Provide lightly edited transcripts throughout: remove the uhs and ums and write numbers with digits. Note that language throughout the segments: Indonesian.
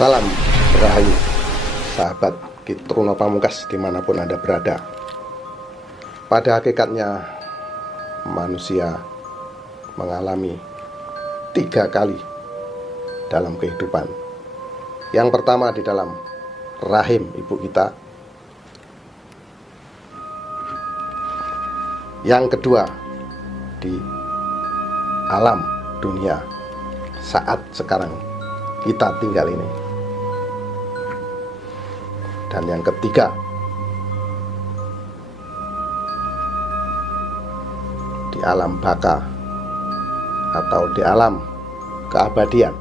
Salam Rahayu, sahabat Kitruno Pamungkas dimanapun Anda berada. Pada hakikatnya manusia mengalami 3 kali dalam kehidupan. Yang pertama di dalam rahim ibu kita, yang kedua di alam dunia saat sekarang kita tinggal ini, dan yang ketiga di alam baka atau di alam keabadian.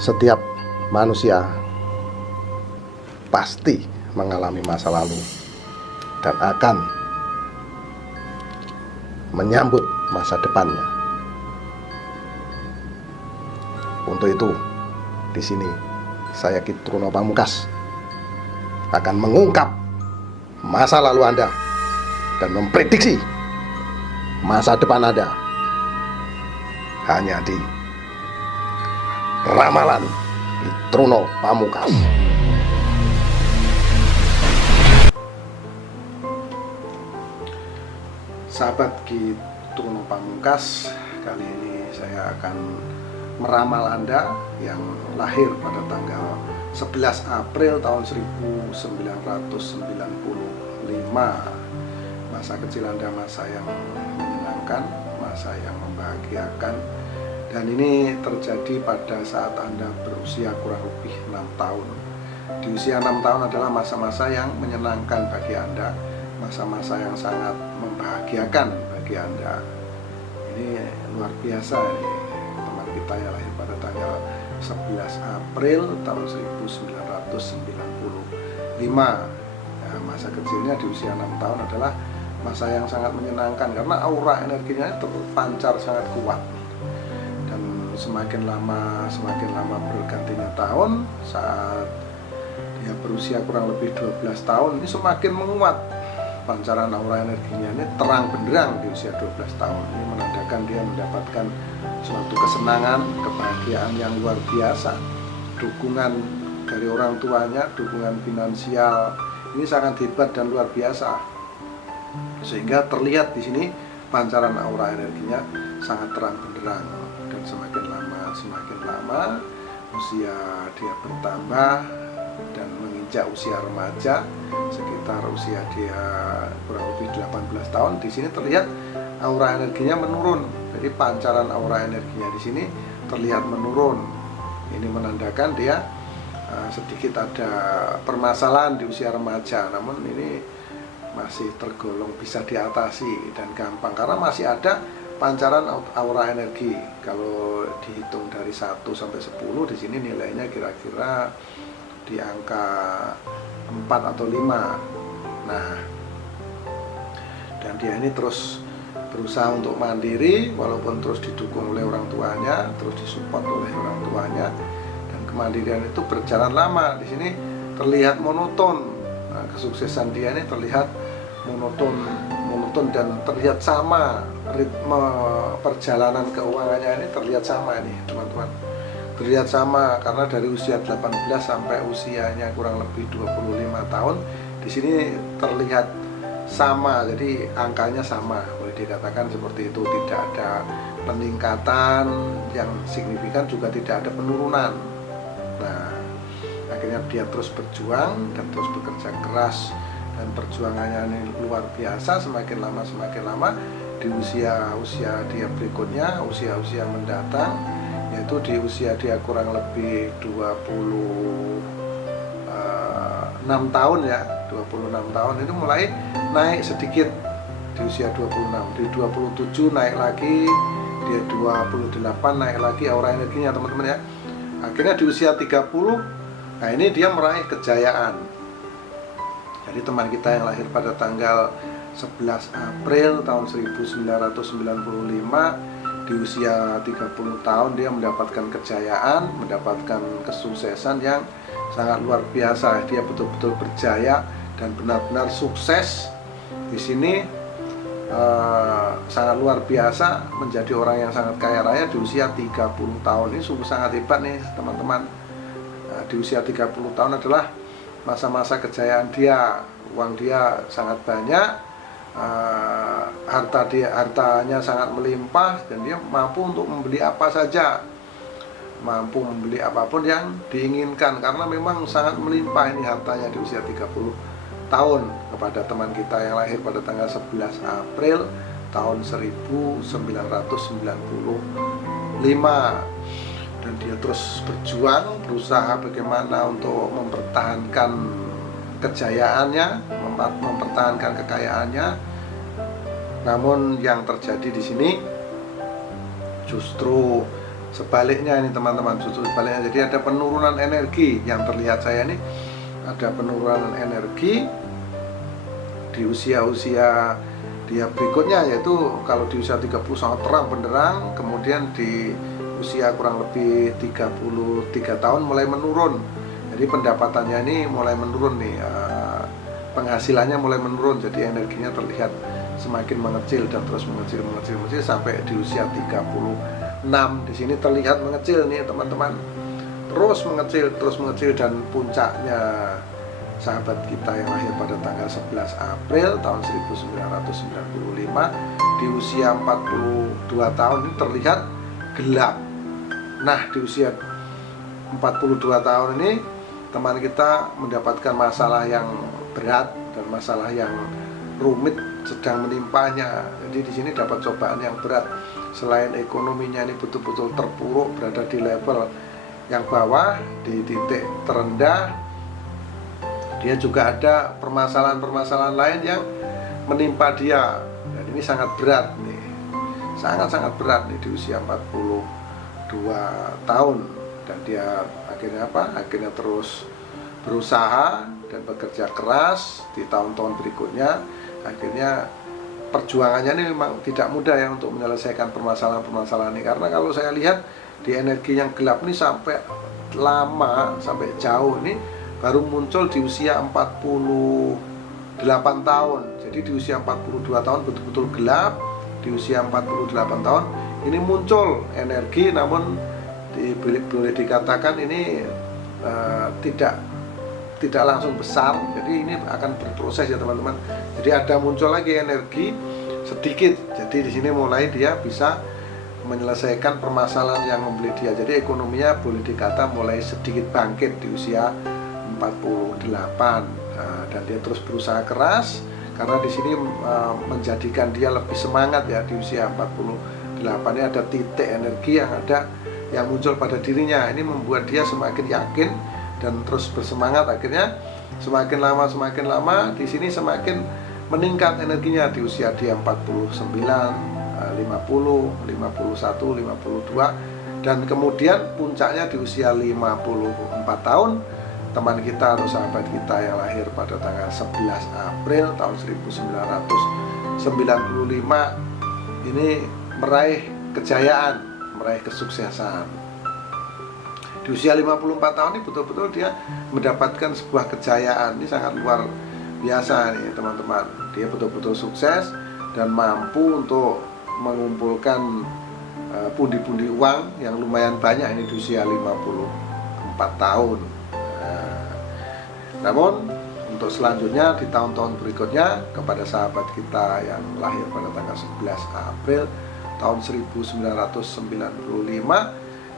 Setiap manusia pasti mengalami masa lalu dan akan menyambut masa depannya. Untuk itu, di sini saya Kitruno Pamungkas akan mengungkap masa lalu Anda dan memprediksi masa depan Anda hanya di Ramalan Kitruno Pamungkas. Sahabat Kitruno Pamungkas, kali ini saya akan meramal Anda yang lahir pada tanggal 11 April tahun 1995. Masa kecil Anda masa yang menyenangkan, masa yang membahagiakan. Dan ini terjadi pada saat Anda berusia kurang lebih 6 tahun. Di usia 6 tahun adalah masa-masa yang menyenangkan bagi Anda, masa-masa yang sangat membahagiakan bagi Anda. Ini luar biasa ini. Kita yang lahir pada tanggal 11 April tahun 1995. Ya, masa kecilnya di usia 6 tahun adalah masa yang sangat menyenangkan karena aura energinya terpancar sangat kuat. Dan semakin lama bergantinya tahun, saat dia berusia kurang lebih 12 tahun, ini semakin menguat pancaran aura energinya, ini terang benderang di usia 12 tahun. Ini menandakan dia mendapatkan suatu kesenangan, kebahagiaan yang luar biasa. Dukungan dari orang tuanya, dukungan finansial ini sangat hebat dan luar biasa. Sehingga terlihat di sini pancaran aura energinya sangat terang benderang. Dan semakin lama usia dia bertambah dan menginjak usia remaja, sekitar usia dia kurang lebih 18 tahun, di sini terlihat aura energinya menurun. Jadi pancaran aura energinya di sini terlihat menurun. Ini menandakan dia sedikit ada permasalahan di usia remaja, namun ini masih tergolong bisa diatasi dan gampang karena masih ada pancaran aura energi. Kalau dihitung dari 1 sampai 10, di sini nilainya kira-kira di angka 4 atau 5. Nah, dan dia ini terus berusaha untuk mandiri, walaupun terus didukung oleh orang tuanya, terus disupport oleh orang tuanya, dan kemandirian itu berjalan lama. Di sini terlihat monoton. Nah, kesuksesan dia ini terlihat monoton dan terlihat sama. Ritme perjalanan keuangannya ini terlihat sama ini, teman-teman. Terlihat sama karena dari usia 18 sampai usianya kurang lebih 25 tahun, di sini terlihat sama. Jadi angkanya sama, boleh dikatakan seperti itu. Tidak ada peningkatan yang signifikan, juga tidak ada penurunan. Nah, akhirnya dia terus berjuang dan terus bekerja keras, dan perjuangannya ini luar biasa. Semakin lama di usia dia berikutnya, usia mendatang, yaitu di usia dia kurang lebih 26 tahun ya, 26 tahun itu mulai naik sedikit. Di usia 26, di 27 naik lagi, dia 28 naik lagi aura energinya, teman-teman ya. Akhirnya di usia 30, nah ini dia meraih kejayaan. Jadi teman kita yang lahir pada tanggal 11 April tahun 1995, di usia 30 tahun dia mendapatkan kejayaan, mendapatkan kesuksesan yang sangat luar biasa. Dia betul-betul berjaya dan benar-benar sukses. Di sini sangat luar biasa, menjadi orang yang sangat kaya raya di usia 30 tahun. Ini sungguh sangat hebat nih teman-teman. Di usia 30 tahun adalah masa-masa kejayaan dia, uang dia sangat banyak, hartanya sangat melimpah, dan dia mampu untuk membeli apa saja, mampu membeli apapun yang diinginkan karena memang sangat melimpah ini hartanya di usia 30 tahun. Kepada teman kita yang lahir pada tanggal 11 April tahun 1995, dan dia terus berjuang, berusaha bagaimana untuk mempertahankan kejayaannya, mempertahankan kekayaannya. Namun yang terjadi di sini justru sebaliknya ini teman-teman, justru sebaliknya. Jadi ada penurunan energi yang terlihat saya ini, ada penurunan energi di usia-usia dia berikutnya, yaitu kalau di usia 30 sangat terang benderang, kemudian di usia kurang lebih 33 tahun mulai menurun. Jadi pendapatannya ini mulai menurun nih, penghasilannya mulai menurun, jadi energinya terlihat semakin mengecil dan terus mengecil sampai di usia 36 di sini terlihat mengecil nih teman-teman, terus mengecil dan puncaknya sahabat kita yang lahir pada tanggal 11 April tahun 1995 di usia 42 tahun ini terlihat gelap. Nah, di usia 42 tahun ini teman kita mendapatkan masalah yang berat dan masalah yang rumit sedang menimpanya. Jadi di sini dapat cobaan yang berat. Selain ekonominya ini betul-betul terpuruk, berada di level yang bawah, di titik terendah, dia juga ada permasalahan-permasalahan lain yang menimpa dia. Dan ini sangat berat nih, sangat-sangat berat nih di usia 42 tahun. Dan dia akhirnya apa? Akhirnya terus berusaha dan bekerja keras di tahun-tahun berikutnya. Akhirnya perjuangannya ini memang tidak mudah ya untuk menyelesaikan permasalahan-permasalahan ini. Karena kalau saya lihat di energi yang gelap ini sampai lama, sampai jauh ini baru muncul di usia 48 tahun. Jadi di usia 42 tahun betul-betul gelap. Di usia 48 tahun ini muncul energi, namun boleh dikatakan ini tidak langsung besar. Jadi ini akan berproses ya teman-teman. Jadi ada muncul lagi energi sedikit. Jadi di sini mulai dia bisa menyelesaikan permasalahan yang membeli dia. Jadi ekonominya boleh dikata mulai sedikit bangkit di usia 48. Dan dia terus berusaha keras karena di sini menjadikan dia lebih semangat ya. Di usia 48 ini ada titik energi yang muncul pada dirinya. Ini membuat dia semakin yakin dan terus bersemangat. Akhirnya semakin lama di sini semakin meningkat energinya. Di usia dia 49, 50, 51, 52, dan kemudian puncaknya di usia 54 tahun. Teman kita atau sahabat kita yang lahir pada tanggal 11 April tahun 1995 ini meraih kejayaan, meraih kesuksesan. Di usia 54 tahun ini betul-betul dia mendapatkan sebuah kejayaan. Ini sangat luar biasa nih teman-teman. Dia betul-betul sukses dan mampu untuk mengumpulkan pundi-pundi uang yang lumayan banyak ini di usia 54 tahun. Namun untuk selanjutnya di tahun-tahun berikutnya, kepada sahabat kita yang lahir pada tanggal 11 April tahun 1995,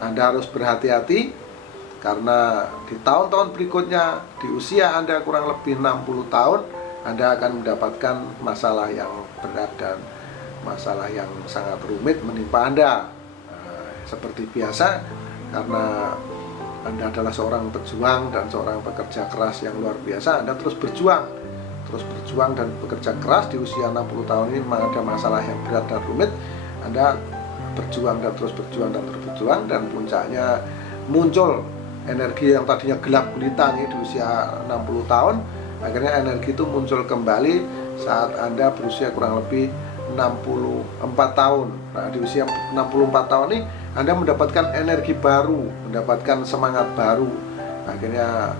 Anda harus berhati-hati karena di tahun-tahun berikutnya, di usia Anda kurang lebih 60 tahun, Anda akan mendapatkan masalah yang berat dan masalah yang sangat rumit menimpa Anda. Seperti biasa, karena Anda adalah seorang pejuang dan seorang pekerja keras yang luar biasa, Anda terus berjuang dan bekerja keras. Di usia 60 tahun ini memang ada masalah yang berat dan rumit. Anda berjuang dan terus berjuang dan puncaknya muncul energi yang tadinya gelap gulita nih di usia 60 tahun. Akhirnya energi itu muncul kembali saat Anda berusia kurang lebih 64 tahun. Nah, di usia 64 tahun ini Anda mendapatkan energi baru, mendapatkan semangat baru. Akhirnya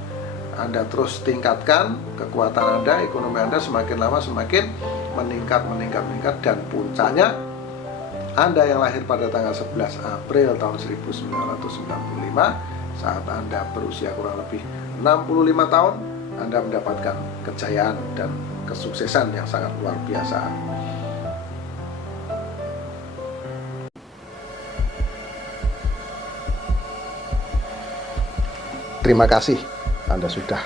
Anda terus tingkatkan kekuatan Anda, ekonomi Anda semakin lama semakin meningkat dan puncaknya Anda yang lahir pada tanggal 11 April tahun 1995, saat Anda berusia kurang lebih 65 tahun, Anda mendapatkan kejayaan dan kesuksesan yang sangat luar biasa. Terima kasih Anda sudah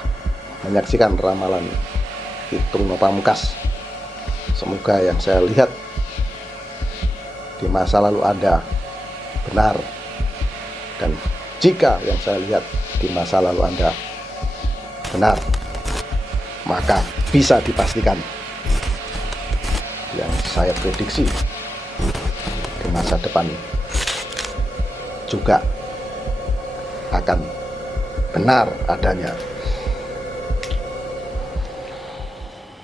menyaksikan ramalan Truno Pamungkas. Semoga yang saya lihat di masa lalu Anda benar, dan jika yang saya lihat di masa lalu Anda benar, maka bisa dipastikan yang saya prediksi di masa depan juga akan benar adanya.